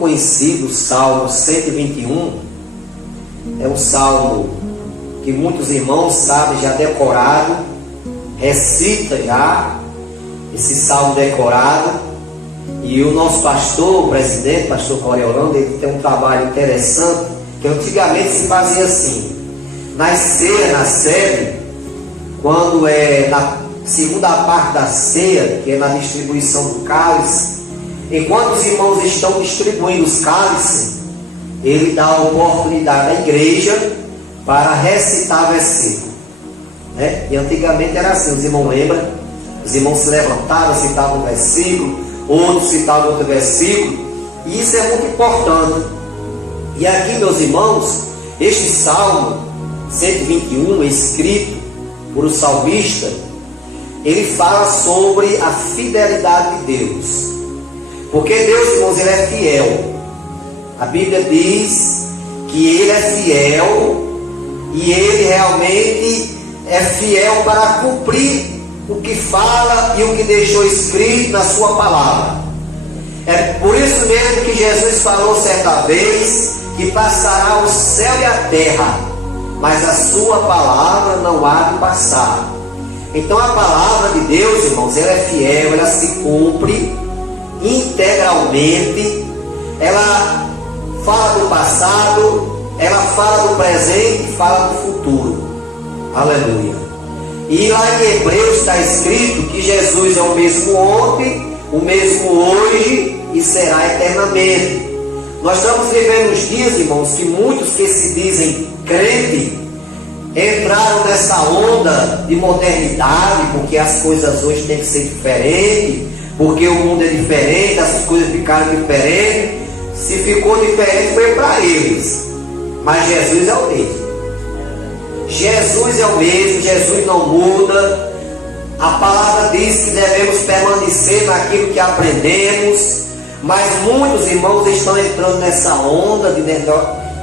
conhecido, o Salmo 121. É um salmo que muitos irmãos sabem já decorado, recita já esse salmo decorado. E o nosso pastor, o presidente, pastor Coriolando, ele tem um trabalho interessante, que antigamente se fazia assim: na ceia, na sede, quando é na segunda parte da ceia, que é na distribuição do cálice, enquanto os irmãos estão distribuindo os cálices, ele dá a oportunidade à igreja para recitar versículo, né? E antigamente era assim, os irmãos lembram? Os irmãos se levantavam, citavam um versículo, outros citavam outro versículo, e isso é muito importante. E aqui, meus irmãos, este Salmo 121, escrito por o salmista, ele fala sobre a fidelidade de Deus. Porque Deus, irmãos, ele é fiel. A Bíblia diz que ele é fiel, e ele realmente é fiel para cumprir o que fala e o que deixou escrito na sua palavra. É por isso mesmo que Jesus falou certa vez que passará o céu e a terra, mas a sua palavra não há de passar. Então a palavra de Deus, irmãos, ela é fiel, ela se cumpre integralmente. Ela fala do passado, ela fala do presente e fala do futuro. Aleluia. E lá em Hebreus está escrito que Jesus é o mesmo ontem, o mesmo hoje e será eternamente. Nós estamos vivendo os dias, irmãos, que muitos que se dizem crente entraram nessa onda de modernidade, porque as coisas hoje têm que ser diferentes, porque o mundo é diferente, as coisas ficaram diferentes. Se ficou diferente foi para eles, mas Jesus é o mesmo. Jesus é o mesmo, Jesus não muda. A palavra diz que devemos permanecer naquilo que aprendemos, mas muitos irmãos estão entrando nessa onda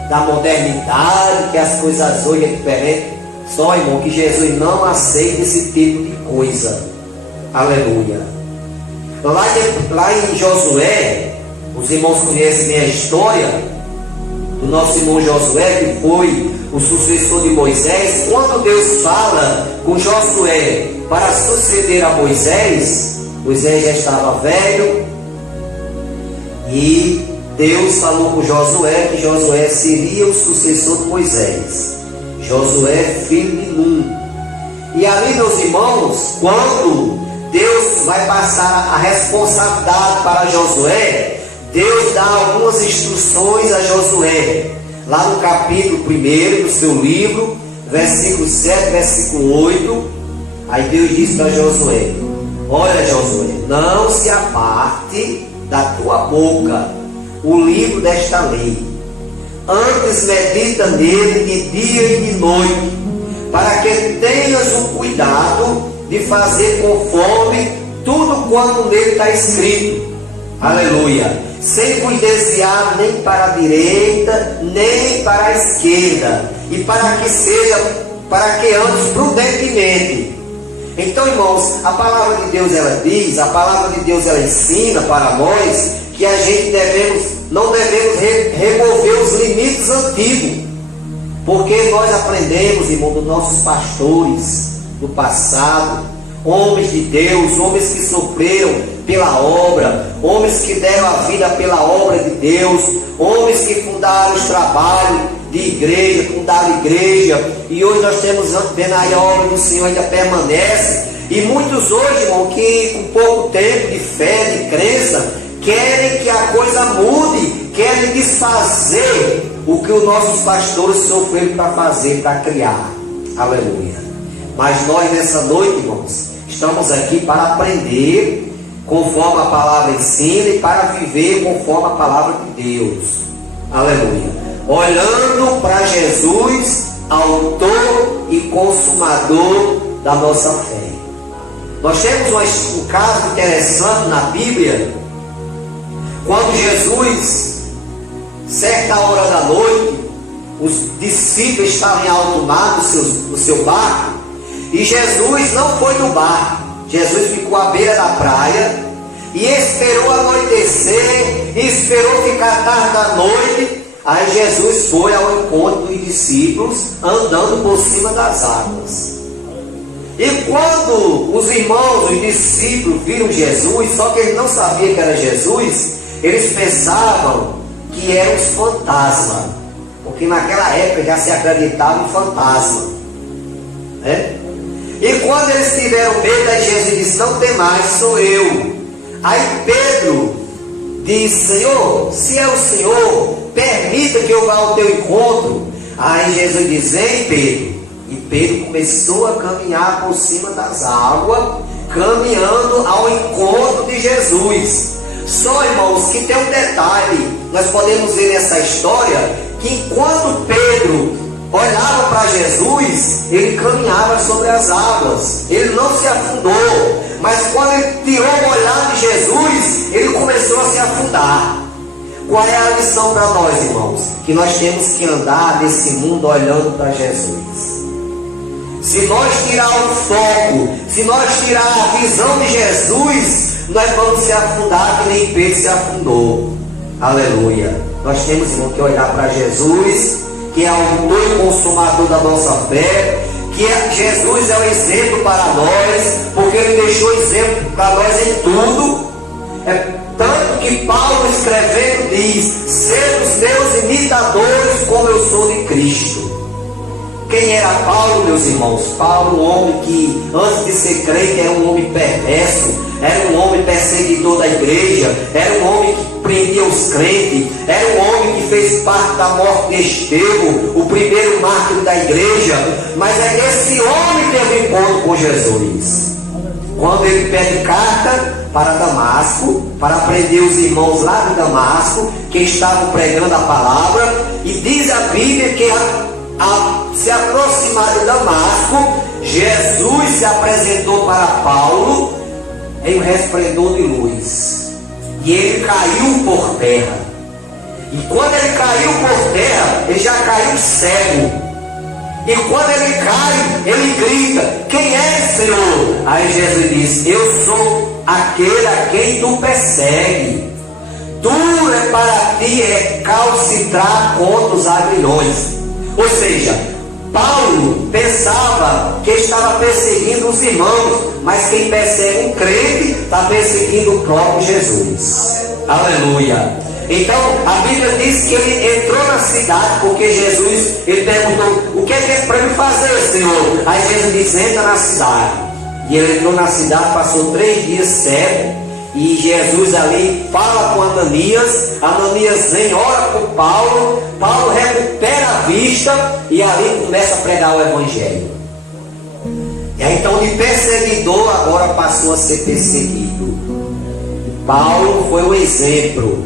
da modernidade, que as coisas hoje é diferente. Só, irmão, que Jesus não aceita esse tipo de coisa. Aleluia. Lá em Josué, os irmãos conhecem bem a história do nosso irmão Josué, que foi o sucessor de Moisés. Quando Deus fala com Josué para suceder a Moisés, Moisés já estava velho, e Deus falou com Josué que Josué seria o sucessor de Moisés. Josué, filho de Nun. E ali, meus irmãos, quando Deus vai passar a responsabilidade para Josué, Deus dá algumas instruções a Josué. Lá no capítulo 1 do seu livro, versículo 7, versículo 8, aí Deus diz para Josué: olha, Josué, não se aparte da tua boca o livro desta lei, antes medita nele de dia e de noite, para que tenhas o cuidado de fazer conforme tudo quanto nele está escrito. Aleluia. Sem vos desviar nem para a direita, nem para a esquerda, e para que andes prudentemente. Então, irmãos, a palavra de Deus ela diz, a palavra de Deus ela ensina para nós que a gente não devemos remover os limites antigos, porque nós aprendemos, irmão, dos nossos pastores do passado, homens de Deus, homens que sofreram pela obra, homens que deram a vida pela obra de Deus, homens que fundaram os trabalhos de igreja, fundaram igreja, e hoje nós temos vendo aí a obra do Senhor ainda permanece. E muitos hoje, irmão, que com pouco tempo de fé, de crença, querem que a coisa mude, querem desfazer o que os nossos pastores sofreram para fazer, para criar. Aleluia. Mas nós nessa noite, irmãos, estamos aqui para aprender conforme a palavra ensina e para viver conforme a palavra de Deus. Aleluia. Olhando para Jesus, autor e consumador da nossa fé. Nós temos um caso interessante na Bíblia, quando Jesus, certa hora da noite, os discípulos estavam em alto mar no seu barco, e Jesus não foi no barco. Jesus ficou à beira da praia, e esperou anoitecer, e esperou ficar tarde da noite. Aí Jesus foi ao encontro dos discípulos, andando por cima das águas. E quando os irmãos, os discípulos viram Jesus, só que eles não sabiam que era Jesus, eles pensavam que eram os fantasmas, porque naquela época já se acreditava em fantasma, né? E quando eles tiveram medo, aí Jesus disse: não tem mais, sou eu. Aí Pedro disse: Senhor, se é o Senhor, permita que eu vá ao teu encontro. Aí Jesus diz: vem, Pedro. E Pedro começou a caminhar por cima das águas, caminhando ao encontro de Jesus. Só, irmãos, que tem um detalhe, nós podemos ver nessa história, que enquanto Pedro olhava para Jesus, ele caminhava sobre as águas, ele não se afundou. Mas quando ele tirou o olhar de Jesus, ele começou a se afundar. Qual é a lição para nós, irmãos? Que nós temos que andar nesse mundo olhando para Jesus. Se nós tirar o foco, se nós tirar a visão de Jesus, nós vamos se afundar que nem Pedro se afundou. Aleluia. Nós temos, irmão, que olhar para Jesus, que é o autor e consumador da nossa fé, que Jesus é o exemplo para nós, porque Ele deixou exemplo para nós em tudo. Tanto que Paulo escrevendo diz: sede os meus imitadores como eu sou de Cristo. Quem era Paulo, meus irmãos? Paulo, um homem que antes de ser crente era um homem perverso, era um homem perseguidor da igreja, era um homem que prendia os crentes, era um homem que fez parte da morte de Estevão, o primeiro mártir da igreja. Mas esse homem teve encontro com Jesus quando ele pede carta para Damasco, para prender os irmãos lá de Damasco que estavam pregando a palavra. E diz a Bíblia que ao se aproximar de Damasco, Jesus se apresentou para Paulo em um resplendor de luz, e ele caiu por terra. E quando ele caiu por terra, ele já caiu cego. E quando ele cai, ele grita: quem é, Senhor? Aí Jesus diz: eu sou aquele a quem tu persegue. Duro é para ti recalcitrar contra os aguilhões. Ou seja, Paulo pensava que estava perseguindo os irmãos, mas quem persegue um crente está perseguindo o próprio Jesus. Aleluia. Então a Bíblia diz que ele entrou na cidade, porque Jesus, ele perguntou: o que é para ele fazer, Senhor? Aí Jesus disse: entra na cidade. E ele entrou na cidade, passou 3 dias cego. E Jesus ali fala com Ananias. Ananias vem, ora por Paulo. Paulo recupera a vista e ali começa a pregar o Evangelho. E aí, então, de perseguidor agora passou a ser perseguido. Paulo foi o exemplo,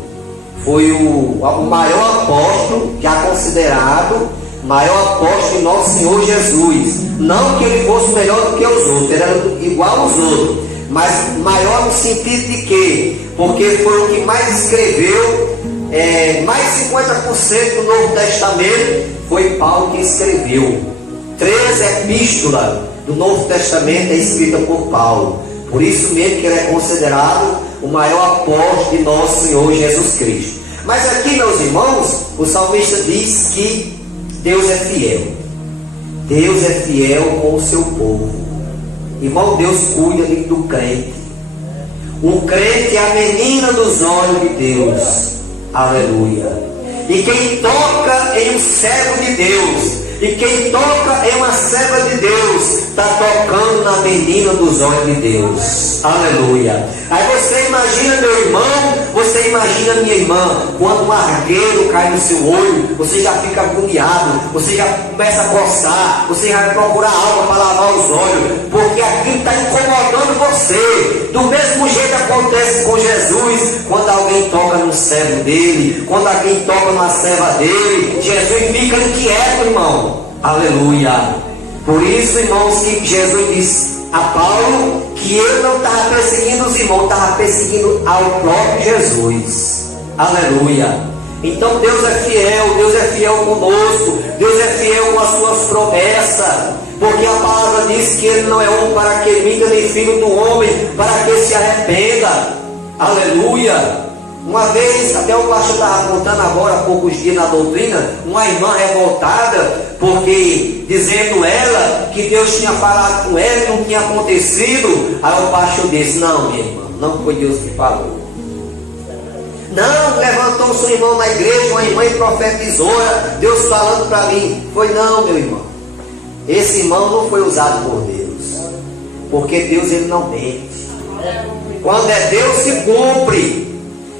foi o maior apóstolo já considerado, maior apóstolo de nosso Senhor Jesus. Não que ele fosse melhor do que os outros, ele era igual aos outros, mas maior no sentido de quê? Porque foi o que mais escreveu, mais 50% do Novo Testamento foi Paulo que escreveu. 13 epístolas do Novo Testamento é escrita por Paulo. Por isso mesmo que ele é considerado o maior apóstolo de nosso Senhor Jesus Cristo. Mas aqui, meus irmãos, o salmista diz que Deus é fiel. Deus é fiel com o seu povo. Irmão, Deus cuida do crente. O crente é a menina dos olhos de Deus. Aleluia. E quem toca em um servo de Deus, e quem toca em uma serva de Deus, está tocando na menina dos olhos de Deus. Aleluia. Aí você imagina, meu irmão, você imagina minha irmã, quando um argueiro cai no seu olho, você já fica agoniado, você já começa a coçar, você já vai procurar água para lavar os olhos, porque aquilo está incomodando você. Do mesmo jeito acontece com Jesus, quando alguém toca no servo dele, quando alguém toca na serva dele, Jesus fica inquieto, irmão. Aleluia. Por isso, irmãos, que Jesus disse a Paulo que ele não estava perseguindo os irmãos, estava perseguindo ao próprio Jesus. Aleluia. Então Deus é fiel conosco, Deus é fiel com as suas promessas, porque a palavra diz que ele não é homem para que minta, nem filho do homem para que se arrependa. Aleluia. Uma vez, até o pastor estava contando agora, há poucos dias na doutrina, uma irmã revoltada, porque dizendo ela que Deus tinha falado com ela e não tinha acontecido. Aí o pastor disse: não, minha irmã, não foi Deus que falou. Não, levantou seu irmão na igreja, uma irmã e profetizou, Deus falando para mim. Foi não, meu irmão. Esse irmão não foi usado por Deus, porque Deus, ele não mente. Quando é Deus, se cumpre.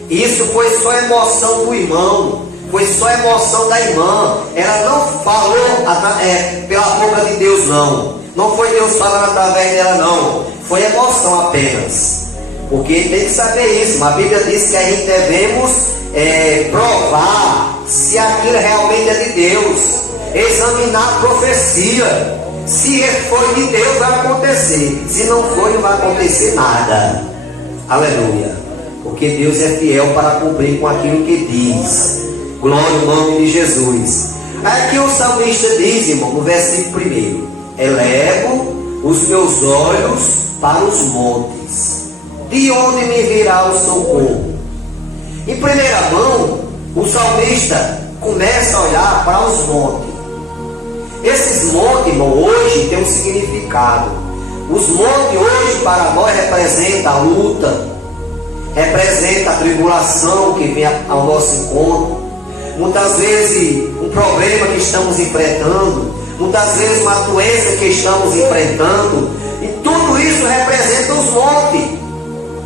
Isso foi só emoção do irmão, foi só emoção da irmã. Ela não falou pela boca de Deus, não. Não foi Deus falando através dela, não. Foi emoção apenas. Porque tem que saber isso. A Bíblia diz que a gente devemos provar se aquilo realmente é de Deus. Examinar a profecia. Se foi de Deus, vai acontecer. Se não foi, não vai acontecer nada. Aleluia. Porque Deus é fiel para cumprir com aquilo que diz. Glória ao nome de Jesus. Aqui o salmista diz, irmão, no versículo 1: elevo os meus olhos para os montes, de onde me virá o socorro? Em primeira mão, o salmista começa a olhar para os montes. Esses montes, irmão, hoje tem um significado. Os montes hoje para nós representam a luta, representa a tribulação que vem ao nosso encontro. Muitas vezes um problema que estamos enfrentando, muitas vezes uma doença que estamos enfrentando, e tudo isso representa os montes.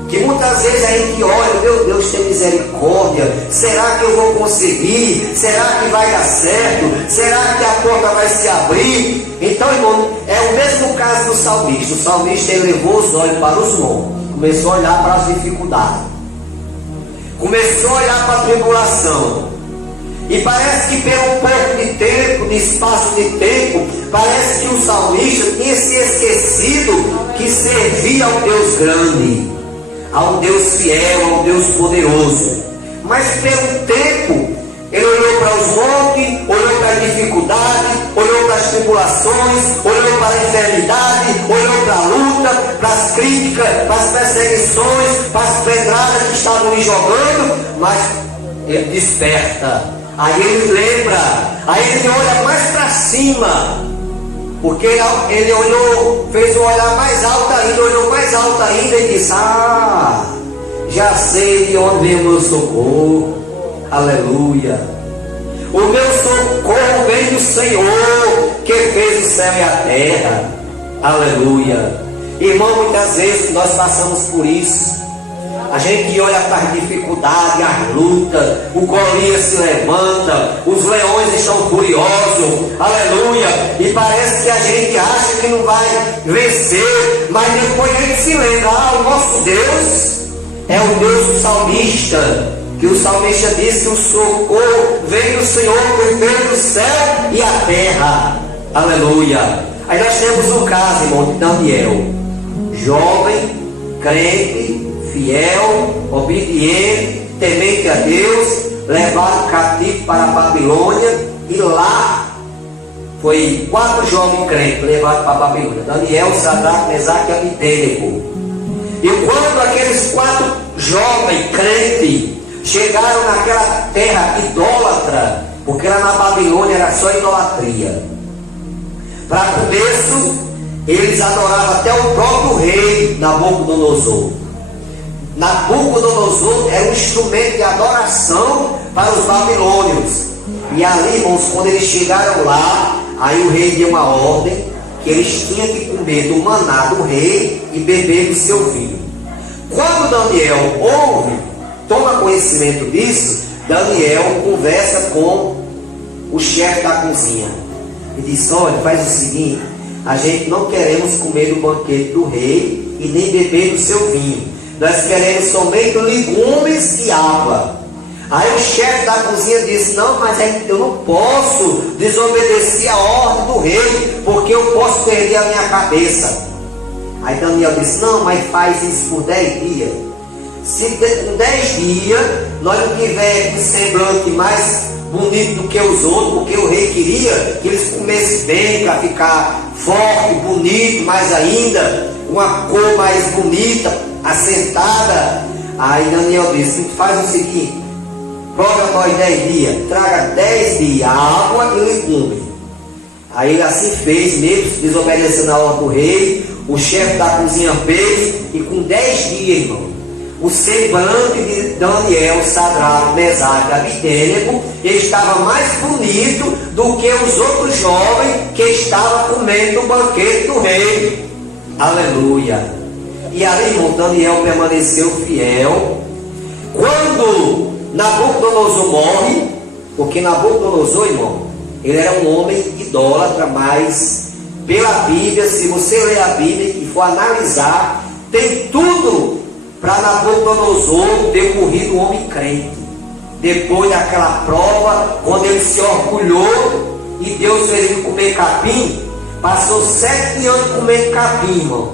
Que muitas vezes a gente olha: meu Deus, tem misericórdia, será que eu vou conseguir? Será que vai dar certo? Será que a porta vai se abrir? Então, irmão, é o mesmo caso do salmista. O salmista elevou os olhos para os montes, começou a olhar para as dificuldades, começou a olhar para a tribulação. E parece que pelo pouco de tempo, de espaço de tempo, parece que o salmista tinha se esquecido que servia ao Deus grande, ao Deus fiel, ao Deus poderoso. Mas pelo tempo, ele olhou para os montes, olhou para a dificuldade, olhou para as tribulações, olhou para a enfermidade, olhou para a luta, para as críticas, para as perseguições, para as pedradas que estavam lhe jogando. Mas ele desperta, aí ele lembra, aí ele olha mais para cima, porque ele olhou, fez um olhar mais alto ainda, olhou mais alto ainda e disse: ah, já sei de onde vem o meu socorro. Aleluia. O meu socorro vem do Senhor, que fez o céu e a terra. Aleluia. Irmão, muitas vezes nós passamos por isso. A gente olha para as dificuldades, as lutas, o Golias se levanta, os leões estão furiosos, aleluia, e parece que a gente acha que não vai vencer, mas depois a gente se lembra: ah, o nosso Deus é o Deus do salmista, que o salmista diz que o socorro vem do Senhor, que fez o céu e a terra, aleluia. Aí nós temos o caso, irmão, de Daniel, jovem, crente, fiel, obediente, temente a Deus, levado cativo para a Babilônia, e lá foi 4 jovens crentes levados para a Babilônia: Daniel, Sadraque, Mesaque e Abednego. E quando aqueles 4 jovens crentes chegaram naquela terra idólatra, porque lá na Babilônia era só idolatria, para começo eles adoravam até o próprio rei Nabucodonosor. Nabucodonosor era um instrumento de adoração para os babilônios. E ali, irmãos, quando eles chegaram lá, aí o rei deu uma ordem que eles tinham que comer do maná do rei e beber do seu vinho. Quando Daniel ouve, toma conhecimento disso, Daniel conversa com o chefe da cozinha e diz: olha, faz o seguinte, a gente não queremos comer do banquete do rei e nem beber do seu vinho. Nós queremos somente legumes e água. Aí o chefe da cozinha disse: não, mas eu não posso desobedecer a ordem do rei, porque eu posso perder a minha cabeça. Aí Daniel disse: não, mas faz isso por 10 dias. Se com 10 dias nós não tivermos um semblante mais bonito do que os outros, porque o rei queria que eles comessem bem para ficar forte, bonito, mais ainda, uma cor mais bonita, assentada. Aí Daniel disse: faz o seguinte, prova nós 10 dias, traga 10 dias água e legume. Aí ele assim fez, mesmo desobedecendo a ordem do rei. O chefe da cozinha fez, e com 10 dias, irmão, o semblante de Daniel, Sadraque, Mesaque e Abidênego estava mais bonito do que os outros jovens que estavam comendo o banquete do rei. Aleluia! E ali, irmão, Daniel permaneceu fiel. Quando Nabucodonosor morre, porque Nabucodonosor, irmão, ele era um homem idólatra, mas pela Bíblia, se você ler a Bíblia e for analisar, tem tudo para Nabucodonosor ter morrido um homem crente. Depois daquela prova, quando ele se orgulhou e Deus fez ele comer capim, passou 7 anos comendo capim, irmão.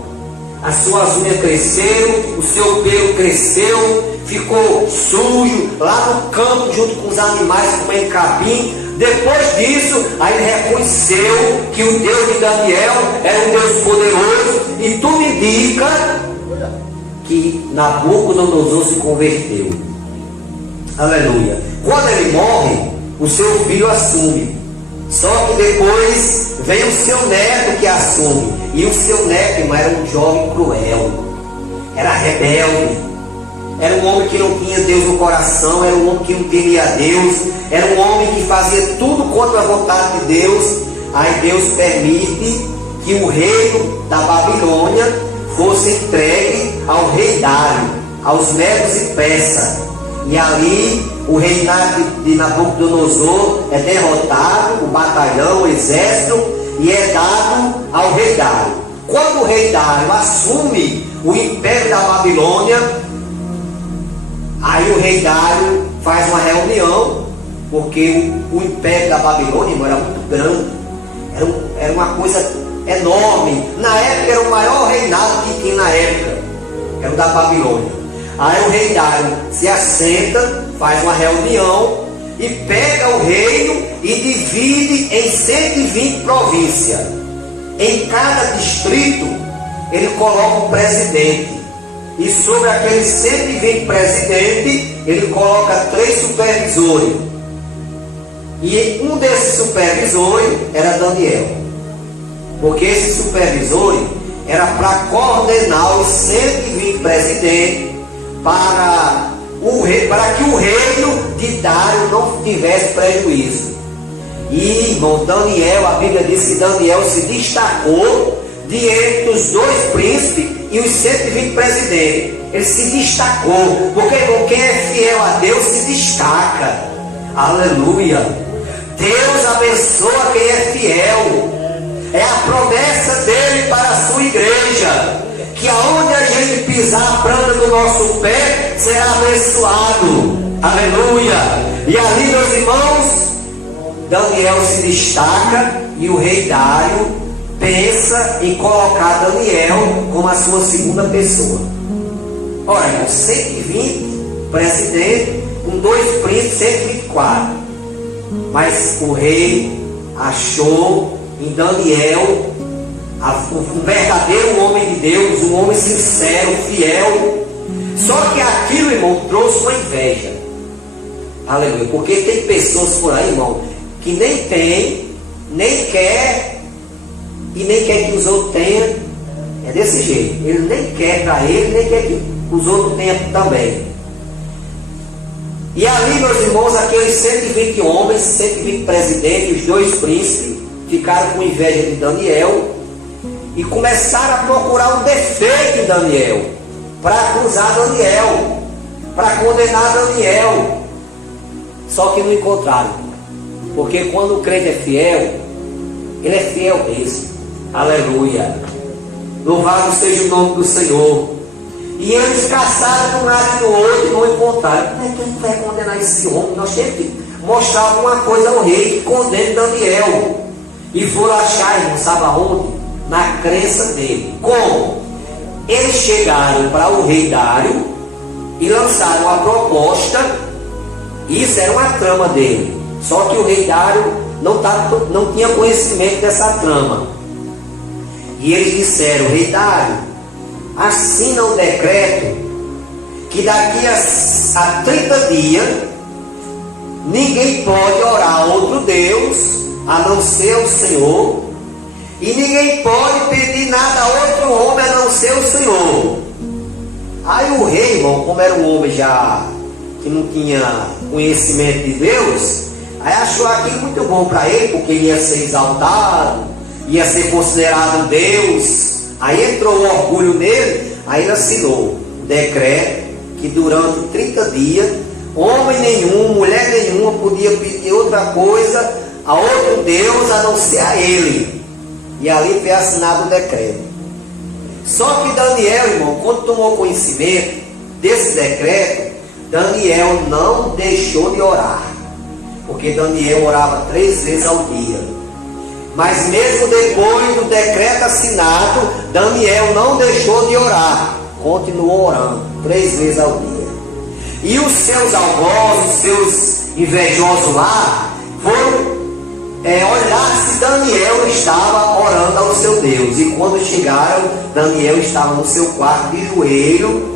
As suas unhas cresceram, o seu pelo cresceu, ficou sujo lá no campo junto com os animais comendo capim. Depois disso, aí ele reconheceu que o Deus de Daniel era um Deus poderoso, e tudo indica que Nabucodonosor se converteu. Aleluia. Quando ele morre, o seu filho assume. Só que depois vem o seu neto que assume. E o seu neto, irmão, era um jovem cruel, era rebelde, era um homem que não tinha Deus no coração, era um homem que não temia a Deus, era um homem que fazia tudo contra a vontade de Deus. Aí Deus permite que o reino da Babilônia fosse entregue ao rei Dário, aos medos e persas. E ali o reinado de Nabucodonosor é derrotado, o batalhão, o exército, e é dado ao rei Dário. Quando o rei Dário assume o império da Babilônia, aí o rei Dário faz uma reunião, porque o império da Babilônia, irmão, era muito grande, era uma coisa enorme. Na época era o maior reinado que tinha na época, era o da Babilônia. Aí o rei Dário se assenta, faz uma reunião e pega o reino e divide em 120 províncias. Em cada distrito ele coloca um presidente, e sobre aqueles 120 presidentes ele coloca 3 supervisores, e um desses supervisores era Daniel, porque esse supervisor era para coordenar os 120 presidentes para que o reino de Dário não tivesse prejuízo. E, irmão, Daniel, a Bíblia diz que Daniel se destacou de entre os 2 príncipes e os 120 presidentes. Ele se destacou, porque, irmão, quem é fiel a Deus se destaca. Aleluia! Deus abençoa quem é fiel. É a promessa dele para a sua igreja, que aonde a gente pisar a planta do nosso pé será abençoado. Aleluia! E ali, meus irmãos, Daniel se destaca, e o rei Dário pensa em colocar Daniel como a sua segunda pessoa. Ora, irmão, 120 presidentes, com 2 príncipes, 124. Mas o rei achou em Daniel um verdadeiro homem de Deus, um homem sincero, fiel. Só que aquilo, irmão, trouxe uma inveja. Aleluia. Porque tem pessoas por aí, irmão, que nem tem, nem quer, e nem quer que os outros tenham. É desse jeito. Ele nem quer para ele, nem quer que os outros tenham também. E ali, meus irmãos, aqueles 120 homens, 120 presidentes, os 2 príncipes, ficaram com inveja de Daniel e começaram a procurar um defeito em Daniel, para acusar Daniel, para condenar Daniel. Só que não encontraram, porque quando o crente é fiel, ele é fiel mesmo. Aleluia! Louvado seja o nome do Senhor. E eles caçaram de um lado e do outro e não encontraram. Como é que a gente vai condenar esse homem? Nós temos que mostrar alguma coisa ao rei que condene Daniel. E foram achar, irmão, sabe aonde? Na crença dele. Como? Eles chegaram para o rei Dário e lançaram a proposta. Isso era uma trama dele. Só que o rei Dário não tinha conhecimento dessa trama. E eles disseram: rei Dário, assina um decreto que daqui a 30 dias ninguém pode orar a outro Deus a não ser o Senhor, e ninguém pode pedir nada a outro homem a não ser o Senhor. Aí o rei, irmão, como era um homem já que não tinha conhecimento de Deus, aí achou aquilo muito bom para ele, porque ele ia ser exaltado, ia ser considerado um Deus. Aí entrou o orgulho nele, aí ele assinou o decreto que durante 30 dias, homem nenhum, mulher nenhuma podia pedir outra coisa a outro Deus a não ser a ele. E ali foi assinado o decreto. Só que Daniel, irmão, quando tomou conhecimento desse decreto, Daniel não deixou de orar, porque Daniel orava 3 vezes ao dia. Mas mesmo depois do decreto assinado, Daniel não deixou de orar, continuou orando 3 vezes ao dia. E os seus algozes, os seus invejosos lá, foram olhar se Daniel estava orando ao seu Deus. E quando chegaram, Daniel estava no seu quarto de joelho,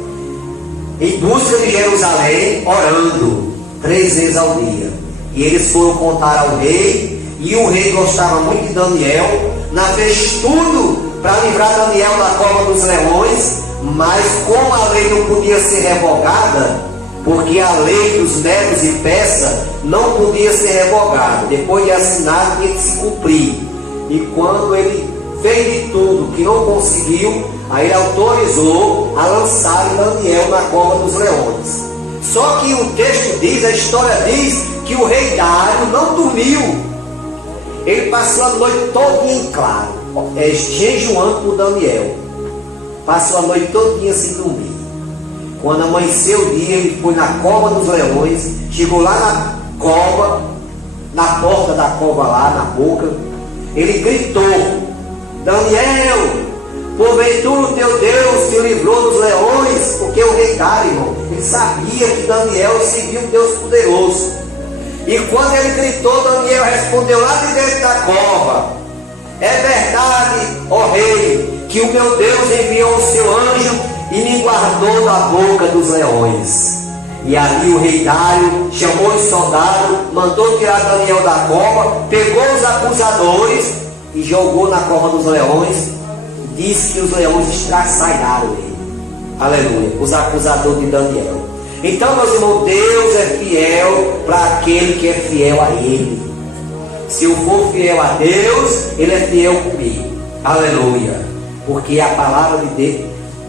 em busca de Jerusalém, orando 3 vezes ao dia. E eles foram contar ao rei, e o rei gostava muito de Daniel, fez tudo para livrar Daniel da cova dos leões, mas como a lei não podia ser revogada, porque a lei dos medos e persas não podia ser revogada, depois de assinado tinha que se cumprir. E quando ele fez de tudo que não conseguiu, aí ele autorizou a lançar Daniel na cova dos leões. Só que o texto diz, a história diz, que o rei Dário não dormiu. Ele passou a noite toda em claro, jejuando por Daniel. Passou a noite toda sem dormir. Quando amanheceu o dia, ele foi na cova dos leões, chegou lá na cova, na porta da cova lá, na boca, ele gritou: Daniel, porventura o teu Deus te livrou dos leões? Porque o rei Dário, irmão, ele sabia que Daniel seguia um Deus poderoso. E quando ele gritou, Daniel respondeu lá de dentro da cova: é verdade, ó rei, que o meu Deus enviou o seu anjo e me guardou da boca dos leões. E ali o rei Dário chamou os soldados, mandou tirar Daniel da cova, pegou os acusadores e jogou na cova dos leões. Disse que os leões estraçalharam ele. Aleluia, os acusadores de Daniel. Então, meus irmãos, Deus é fiel para aquele que é fiel a Ele. Se eu for fiel a Deus, Ele é fiel comigo. Aleluia. Porque a palavra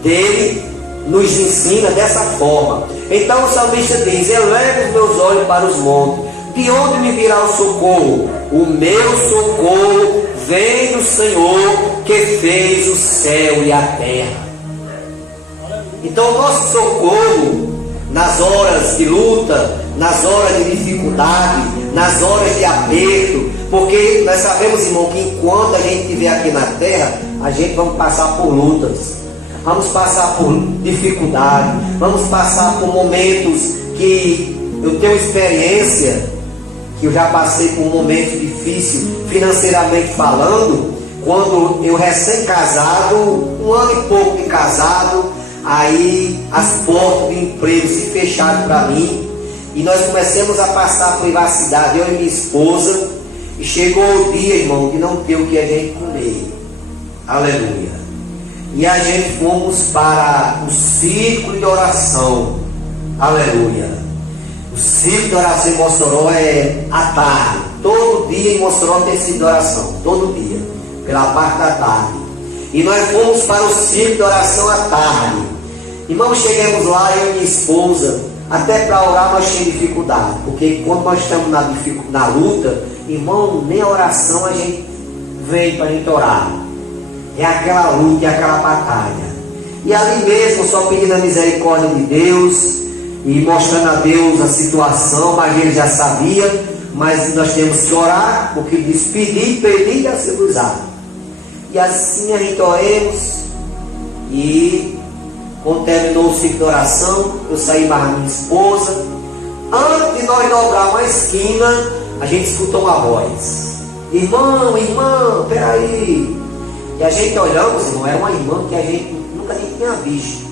dele nos ensina dessa forma. Então o salmista diz: eleva os meus olhos para os montes, de onde me virá o socorro? O meu socorro vem do Senhor, que fez o céu e a terra. Então o nosso socorro nas horas de luta, nas horas de dificuldade, nas horas de aperto, porque nós sabemos, irmão, que enquanto a gente estiver aqui na terra, a gente vai passar por lutas, vamos passar por dificuldade, vamos passar por momentos que eu tenho experiência, que eu já passei por um momento difícil, financeiramente falando, quando eu recém-casado, 1 ano e pouco de casado, aí as portas de emprego se fecharam para mim, e nós começamos a passar privacidade, eu e minha esposa, e chegou o dia, irmão, de não ter o que a gente comer. Aleluia. E a gente fomos para o círculo de oração. Aleluia. O círculo de oração em Mossoró é à tarde. Todo dia em Mossoró tem círculo de oração. Todo dia. Pela parte da tarde. E nós fomos para o círculo de oração à tarde. Irmão, chegamos lá, eu e minha esposa. Até para orar nós tínhamos dificuldade. Porque quando nós estamos na luta, irmão, nem a oração a gente vem para a gente orar. É aquela luta, é aquela batalha. E ali mesmo, só pedindo a misericórdia de Deus e mostrando a Deus a situação, mas ele já sabia, mas nós temos que orar, porque ele diz: pedir, pedir, já se usar. E assim a gente oremos, e quando terminou o ciclo de oração, eu saí mais a minha esposa. Antes de nós dobrar uma esquina, a gente escutou uma voz: irmão, irmã, peraí. E a gente olhamos, irmão, era uma irmã que a gente nunca nem tinha visto.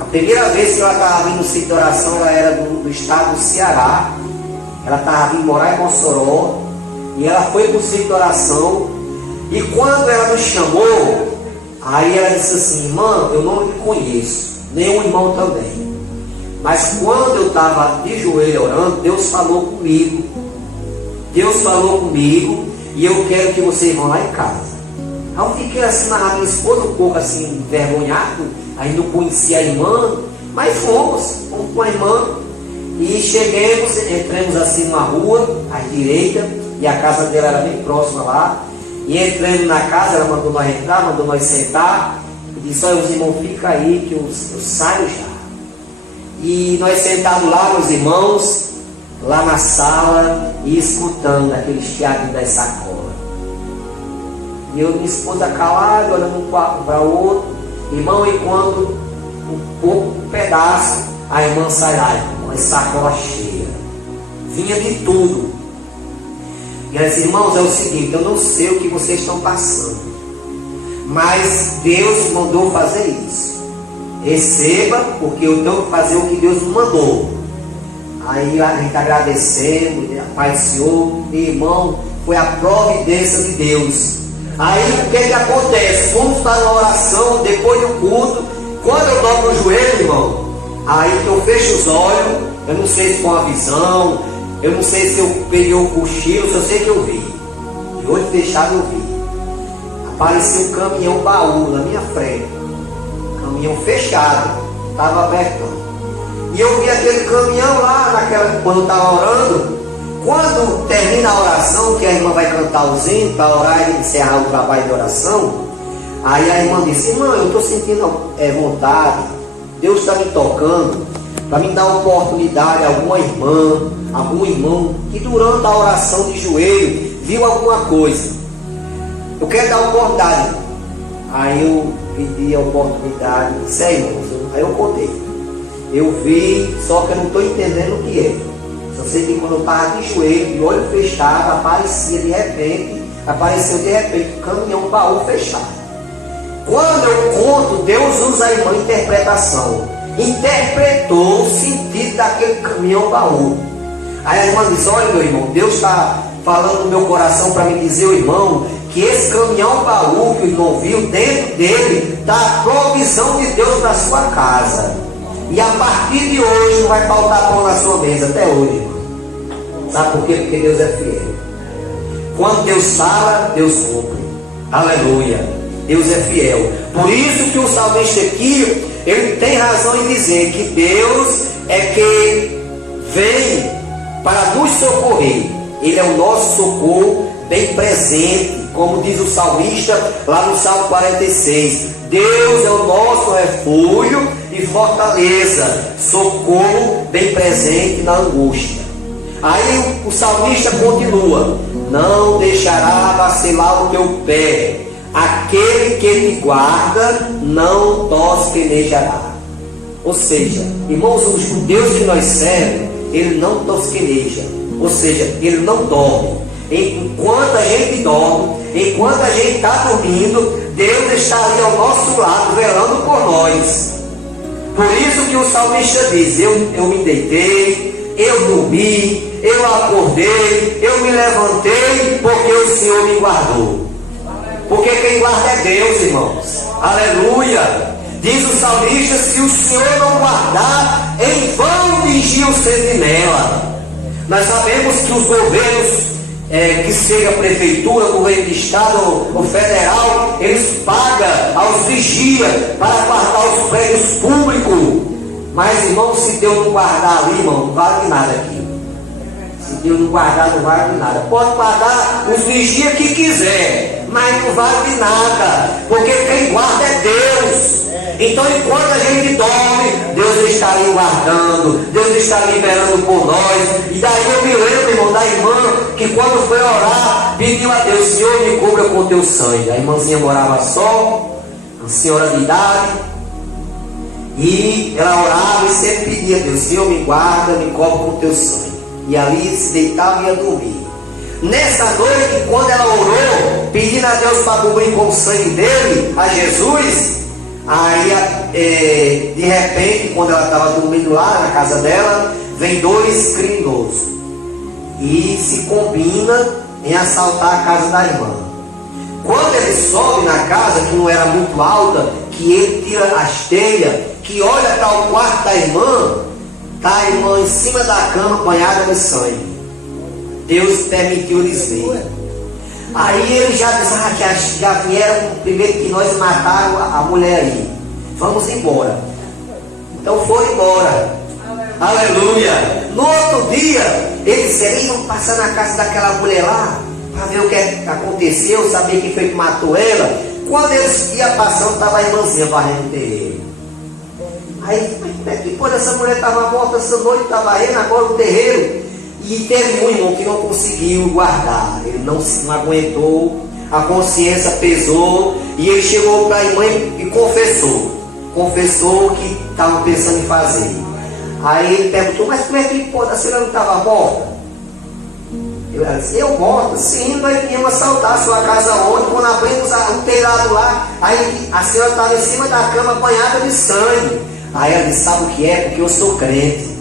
A primeira vez que ela estava vindo no sítio de oração, ela era do estado do Ceará. Ela estava vindo morar em Mossoró. E ela foi para o sítio de oração. E quando ela nos chamou, aí ela disse assim: irmã, eu não lhe conheço, nem o irmão também. Mas quando eu estava de joelho orando, Deus falou comigo. Deus falou comigo. E eu quero que vocês vão lá em casa. Aí eu fiquei assim, na minha esposa um pouco assim, envergonhado. Aí não conhecia a irmã. Mas fomos com a irmã. E chegamos, entramos assim numa rua, à direita. E a casa dela era bem próxima lá. E entrando na casa, ela mandou nós entrar, mandou nós sentar. E disse: olha, os irmãos, fica aí que eu saio já. E nós sentados lá, meus irmãos, lá na sala, e escutando aquele chiado das sacolas. E eu e minha esposa calada, olhando um para o outro. Irmão, enquanto um pedaço, a irmã sai lá, uma sacola cheia. Vinha de tudo. E ela disse: irmãos, é o seguinte, eu não sei o que vocês estão passando, mas Deus mandou fazer isso. Receba, porque eu tenho que fazer o que Deus me mandou. Aí a gente agradecendo, Pai do Senhor, meu irmão, foi a providência de Deus. Aí o que acontece? Vamos estar na oração, depois do culto, quando eu dobro o joelho, irmão, aí que eu fecho os olhos, eu não sei se foi uma visão, eu não sei se eu peguei o cochilo, só sei que eu vi. De olho fechado eu vi. Apareceu um caminhão baú na minha frente. Caminhão fechado, estava aberto. E eu vi aquele caminhão lá, quando eu estava orando. Quando termina a oração, que a irmã vai cantar o hino para orar e encerrar o trabalho de oração, aí a irmã disse: irmã, eu estou sentindo vontade, Deus está me tocando, para me dar oportunidade a alguma irmã, algum irmão, que durante a oração de joelho, viu alguma coisa. Eu quero dar oportunidade. Aí eu pedi a oportunidade, disse: irmãos, aí eu contei. Eu vi, só que eu não estou entendendo o que é. Só sei que quando eu estava de joelho, de olho fechado, apareceu de repente um caminhão baú fechado. Quando eu conto, Deus usa a irmã interpretação. Interpretou o sentido daquele caminhão baú. Aí a irmã disse: olha, meu irmão, Deus está falando no meu coração para me dizer, o irmão, que esse caminhão baú que o irmão viu, dentro dele está a provisão de Deus para a sua casa. E a partir de hoje não vai faltar pão na sua mesa, até hoje, irmão. Sabe por quê? Porque Deus é fiel. Quando Deus fala, Deus cumpre. Aleluia. Deus é fiel. Por isso que o salmista aqui, ele tem razão em dizer que Deus é que vem para nos socorrer. Ele é o nosso socorro bem presente, como diz o salmista lá no Salmo 46. Deus é o nosso refúgio e fortaleza, socorro bem presente na angústia. Aí o salmista continua: não deixará vacilar o teu pé, aquele que te guarda não tosquenejará. Ou seja, irmãos, o Deus que nós servemos, ele não tosqueneja, ou seja, ele não dorme. Enquanto a gente dorme, enquanto a gente está dormindo, Deus está ali ao nosso lado, velando por nós. Por isso que o salmista diz: eu me deitei, eu dormi, eu acordei, eu me levantei, porque o Senhor me guardou. Porque quem guarda é Deus, irmãos. Aleluia. Diz o salmista: se o Senhor não guardar, em vão vigia o sentinela. Nós sabemos que os governos, que seja prefeitura, governo de estado ou federal, eles pagam aos vigias para guardar os prédios públicos. Mas, irmão, se Deus não guardar ali, irmão, não vale de nada aqui. Se Deus não guardar, não vale de nada. Pode guardar os vigias que quiser, mas não vale de nada, porque quem guarda é Deus. Então, enquanto a gente dorme, Deus está ali guardando, Deus está liberando por nós. E daí eu me lembro, irmão, da irmã que quando foi orar, pediu a Deus: Senhor, me cubra com teu sangue. A irmãzinha morava só, uma senhora de idade, e ela orava e sempre pedia a Deus: Senhor, me guarda, me cobre com teu sangue. E ali se deitava e ia dormir. Nessa noite, quando ela orou, pedindo a Deus para cobrir com o sangue dele, a Jesus, Aí, de repente, quando ela estava dormindo lá na casa dela, vem dois criminosos e se combina em assaltar a casa da irmã. Quando ele sobe na casa, que não era muito alta, que ele tira as telhas, que olha para o quarto da irmã, está a irmã em cima da cama, banhada de sangue. Deus permitiu eles verem. Aí ele já disse, que já vieram primeiro que nós mataram a mulher aí. Vamos embora. Então foram embora. Aleluia. No outro dia, eles disseram, vamos passar na casa daquela mulher lá, para ver o que aconteceu, saber quem foi que matou ela. Quando eles iam passando, estava a irmãzinha varrendo o terreiro. Aí, como é que pode, essa mulher estava morta essa noite, estava varrendo agora o terreiro? E teve um irmão que não conseguiu guardar, ele não aguentou, a consciência pesou, e ele chegou para a irmã e confessou que estava pensando em fazer. Aí ele perguntou, mas como é que pode, a senhora não estava morta? Ela disse, eu morta? Sim, nós viemos assaltar a sua casa ontem, quando abrimos o telhado lá, aí a senhora estava em cima da cama banhada de sangue. Aí ela disse, sabe o que é? Porque eu sou crente.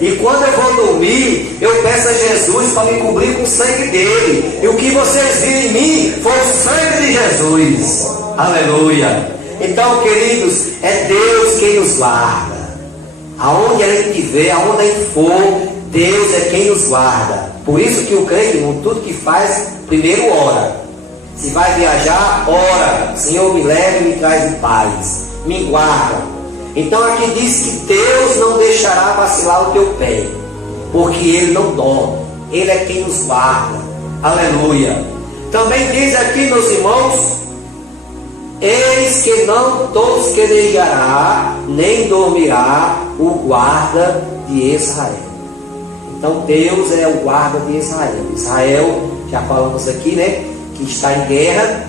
E quando eu vou dormir, eu peço a Jesus para me cobrir com o sangue dele. E o que vocês viram em mim foi o sangue de Jesus. Aleluia. Então, queridos, é Deus quem nos guarda. Aonde a gente estiver, aonde a gente for, Deus é quem nos guarda. Por isso que o crente, irmão, tudo que faz, primeiro ora. Se vai viajar, ora. Senhor, me leve e me traz em paz. Me guarda. Então aqui diz que Deus não deixará vacilar o teu pé, porque Ele não dorme, Ele é quem nos guarda. Aleluia. Também diz aqui, meus irmãos, eis que não todos querejará, nem dormirá o guarda de Israel. Então Deus é o guarda de Israel. Israel, já falamos aqui, né, que está em guerra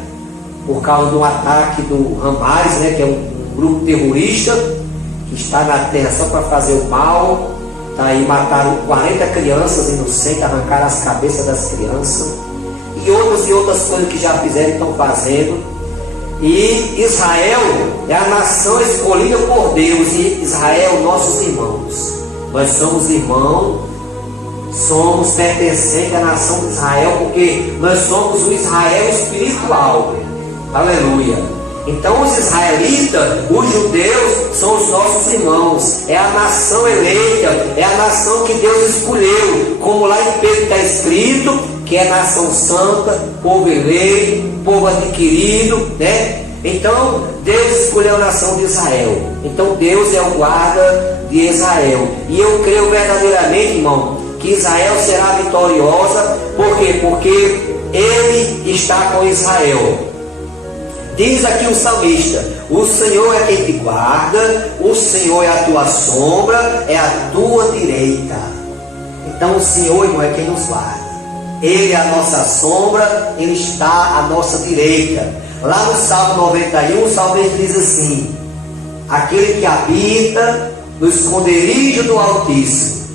por causa do ataque do Hamas, né, que é um grupo terrorista que está na terra só para fazer o mal. Tá aí, mataram 40 crianças inocentes, arrancaram as cabeças das crianças e outras coisas que já fizeram e estão fazendo. E Israel é a nação escolhida por Deus, e Israel, nossos irmãos. Nós somos irmãos, somos pertencentes à nação de Israel, porque nós somos o Israel espiritual. Aleluia. Então os israelitas, os judeus, são os nossos irmãos, é a nação eleita, é a nação que Deus escolheu, como lá em Pedro está escrito, que é nação santa, povo eleito, povo adquirido, né? Então Deus escolheu a nação de Israel. Então Deus é o guarda de Israel, e eu creio verdadeiramente, irmão, que Israel será vitoriosa. Por quê? Porque Ele está com Israel. Diz aqui o salmista, o Senhor é quem te guarda, o Senhor é a tua sombra, é a tua direita. Então o Senhor, irmão, é quem nos guarda. Ele é a nossa sombra, Ele está à nossa direita. Lá no Salmo 91, o salmista diz assim, aquele que habita no esconderijo do Altíssimo,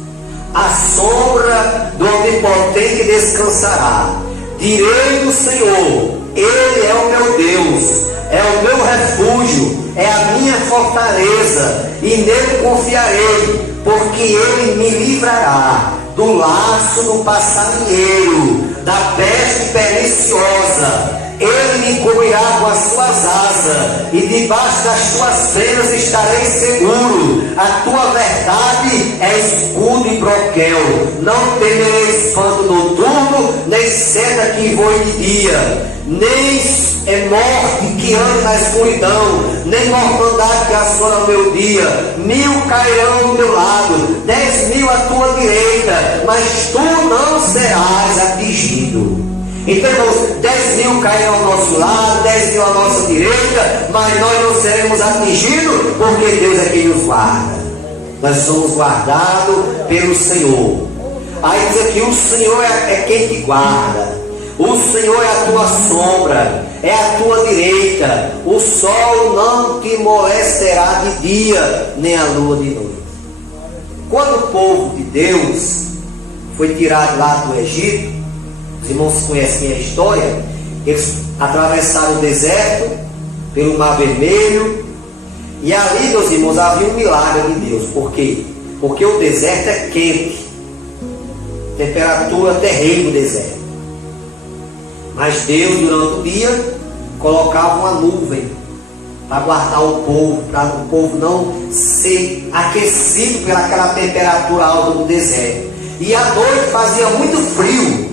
a sombra do Onipotente descansará. Direi do Senhor, Ele é o meu Deus, é o meu refúgio, é a minha fortaleza, e nele confiarei, porque Ele me livrará do laço do passarinheiro, da peste perniciosa. Ele me cobrirá com as suas asas, e debaixo das tuas penas estarei seguro. A tua verdade é escudo e broquel. Não temerei espanto noturno, nem seta que voe de dia, nem é morte que ande na escuridão, nem mortandade que assola o meu dia. 1000 cairão do meu lado, 10.000 à tua direita, mas tu não serás atingido. Então, irmãos, 10.000 cairão ao nosso lado, 10.000 à nossa direita, mas nós não seremos atingidos, porque Deus é quem nos guarda. Nós somos guardados pelo Senhor. Aí diz aqui, o Senhor é quem te guarda. O Senhor é a tua sombra, é a tua direita. O sol não te molestará de dia, nem a lua de noite. Quando o povo de Deus foi tirado lá do Egito, os irmãos conhecem a história, eles atravessaram o deserto, pelo Mar Vermelho, E ali, meus irmãos, havia um milagre de Deus. Por quê? Porque o deserto é quente, temperatura terrível do deserto. Mas Deus, durante o dia, colocava uma nuvem para guardar o povo, para o povo não ser aquecido pelaquela temperatura alta do deserto. E à noite fazia muito frio,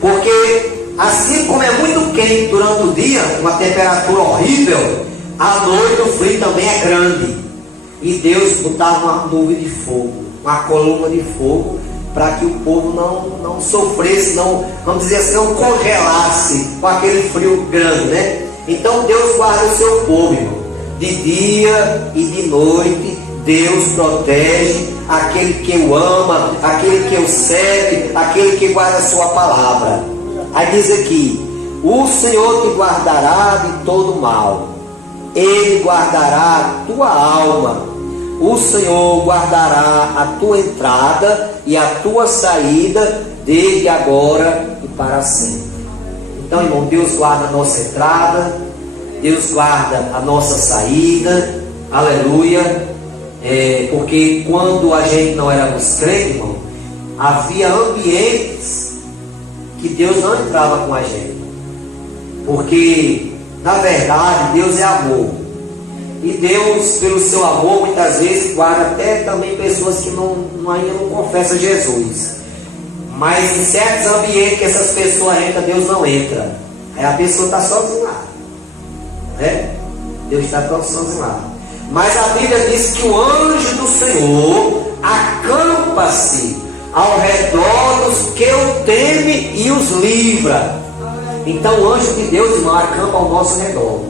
porque assim como é muito quente durante o dia, uma temperatura horrível, à noite o frio também é grande. E Deus botava uma nuvem de fogo, uma coluna de fogo, para que o povo não sofresse, não, vamos dizer assim, não congelasse com aquele frio grande, né? Então Deus guarda o seu povo, irmão. De dia e de noite, Deus protege aquele que o ama, aquele que o serve, aquele que guarda a sua palavra. Aí diz aqui: o Senhor te guardará de todo mal, Ele guardará a tua alma, o Senhor guardará a tua entrada e a tua saída, desde agora e para sempre. Então, irmão, Deus guarda a nossa entrada, Deus guarda a nossa saída, aleluia. Porque quando a gente não era crente, irmão, havia ambientes que Deus não entrava com a gente, porque na verdade Deus é amor, e Deus, pelo seu amor, muitas vezes guarda até também pessoas que ainda não confessam Jesus. Mas em certos ambientes que essas pessoas entram, Deus não entra. Aí a pessoa está sozinha lá, né? Deus está sozinho lá. Mas a Bíblia diz que o anjo do Senhor acampa-se ao redor dos que o temem e os livra. Então o anjo de Deus, irmão, acampa ao nosso redor.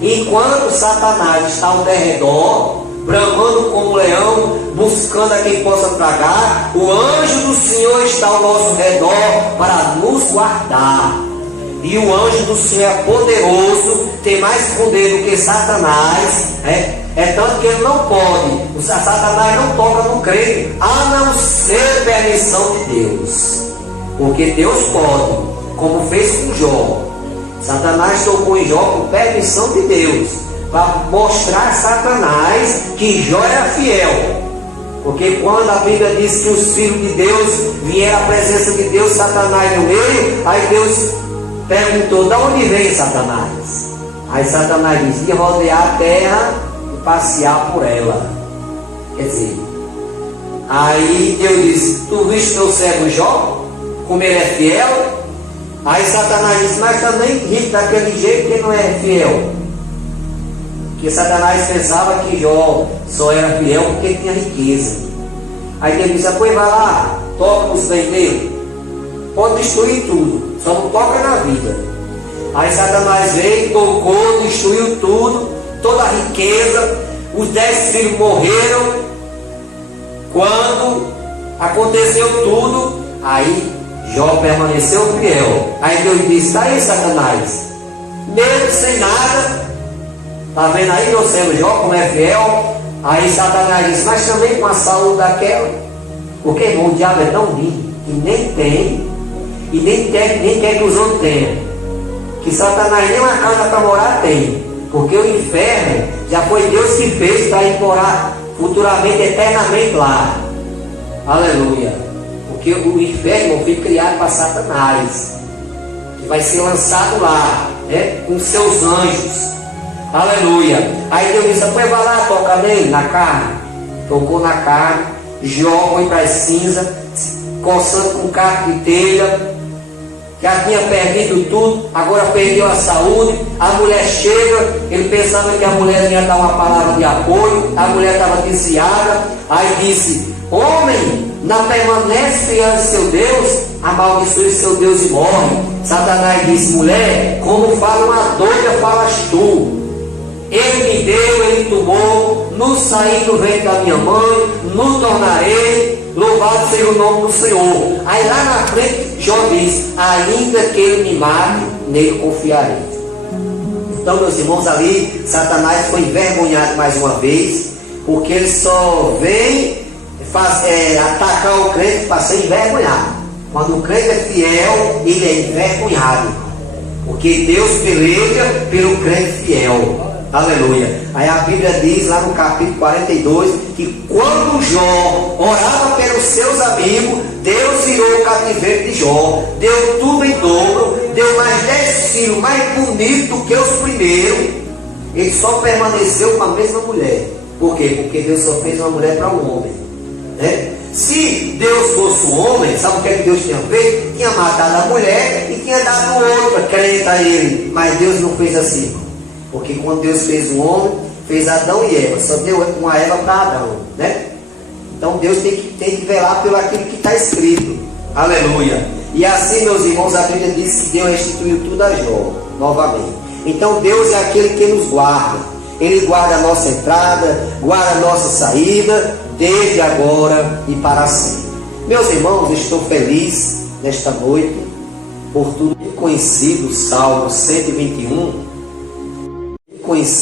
Enquanto Satanás está ao derredor, bramando como um leão, buscando a quem possa tragar, o anjo do Senhor está ao nosso redor para nos guardar. E o anjo do Senhor é poderoso, tem mais poder do que Satanás, é tanto que ele não pode, o Satanás não toca no crente, a não ser permissão de Deus. Porque Deus pode, como fez com Jó. Satanás tocou em Jó por permissão de Deus, para mostrar a Satanás que Jó era fiel. Porque quando a Bíblia diz que os filhos de Deus vieram à presença de Deus, Satanás no meio, aí Deus perguntou: de onde vem Satanás? Aí Satanás disse: de rodear a terra e passear por ela. Quer dizer, aí Deus disse: tu viste teu servo Jó, como ele é fiel? Aí Satanás disse: mas também rico daquele jeito que não é fiel. Porque Satanás pensava que Jó só era fiel porque tinha riqueza. Aí Deus disse: pois vai lá, toca os bens dele, pode destruir tudo, só não toca na vida. Aí Satanás veio, tocou, destruiu tudo, toda a riqueza. Os 10 filhos morreram. Quando aconteceu tudo, aí Jó permaneceu fiel. Aí Deus disse: está aí, Satanás, mesmo sem nada, está vendo aí meu servo Jó como é fiel? Aí Satanás disse: mas também com a saúde daquela. Porque, irmão, o diabo é tão lindo que nem tem, e nem quer que os outros tenham, que Satanás nem uma casa para morar tem. Porque o inferno já foi Deus que fez para ir morar futuramente, eternamente lá. Aleluia. Porque o inferno foi criado para Satanás, que vai ser lançado lá, né, com seus anjos. Aleluia. Aí Deus disse: pois vai lá, toca nele, na carne. Tocou na carne. Jó foi para as cinzas, coçando com carne de telha. Já tinha perdido tudo, agora perdeu a saúde. A mulher chega, ele pensava que a mulher ia dar uma palavra de apoio. A mulher estava desviada. Aí disse: homem, não permanece fiel em seu Deus, amaldiçoe seu Deus e morre. Satanás disse: mulher, como fala uma doida, falas tu. Ele me deu, ele tomou, no saí do ventre da minha mãe, no tornarei, louvado seja o nome do Senhor. Aí lá na frente Jó diz: ainda que ele me mate, nele confiarei. Então, meus irmãos, ali Satanás foi envergonhado mais uma vez, porque ele só vem atacar o crente para ser envergonhado. Quando o crente é fiel, ele é envergonhado, porque Deus peleja pelo crente fiel. Aleluia. Aí a Bíblia diz lá no capítulo 42 que quando Jó orava pelos seus amigos, Deus virou o cativeiro de Jó, deu tudo em dobro, deu mais 10 filhos mais bonitos que os primeiros. Ele só permaneceu com a mesma mulher. Por quê? Porque Deus só fez uma mulher para um homem, né? Se Deus fosse um homem, sabe o que Deus tinha feito? Tinha matado a mulher e tinha dado outra crente a ele. Mas Deus não fez assim, porque quando Deus fez um homem, fez Adão e Eva, só deu uma Eva para Adão, né? Então Deus tem que velar pelo aquilo que está escrito. Aleluia. E assim, meus irmãos, a Bíblia diz que Deus restituiu tudo a Jó, novamente. Então Deus é aquele que nos guarda. Ele guarda a nossa entrada, guarda a nossa saída, desde agora e para sempre. Meus irmãos, estou feliz nesta noite por tudo conhecido, Salmo 121, conhecido.